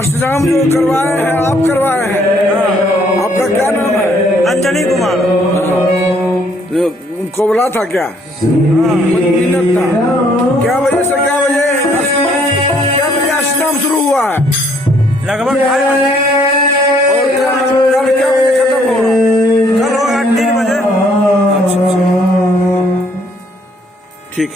अष्टजाम जो करवाए हैं आप करवाए हैं। आपका क्या नाम है? अंजनी कुमार। उनको बोला था क्या? मिनट था। क्या बजे से क्या बजे अष्टजाम शुरू हुआ है? लगभग और कल क्या बजे खत्म होगा? कल होगा 3 बजे। अच्छा ठीक है।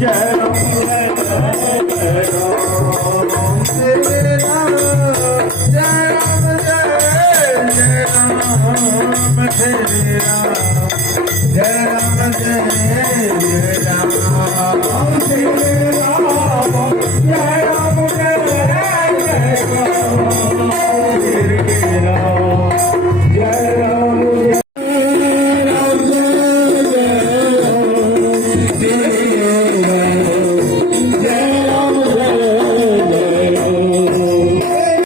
जय